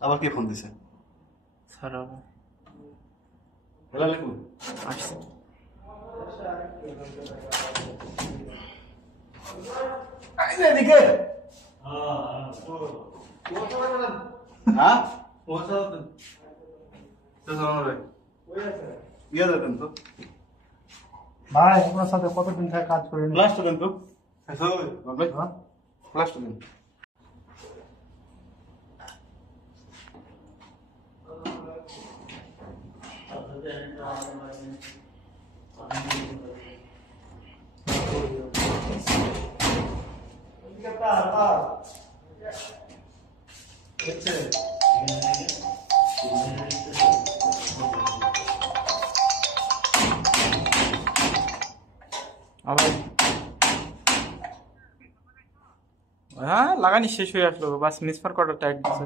আবার কে ফোন দিছে? স্যার হেলা লেখু আসছে। এদিকে হ্যাঁ ইয়ে দেবেন তো ভাই আপনার সাথে কতদিন থেকে কাজ করেন? ক্লাসটা দেন তো হ্যাঁ? ক্লাসটা দেন। আবার হ্যাঁ লাগানি শেষ হয়ে আসলো, বাস মিসফার করার টাইট দিচ্ছে।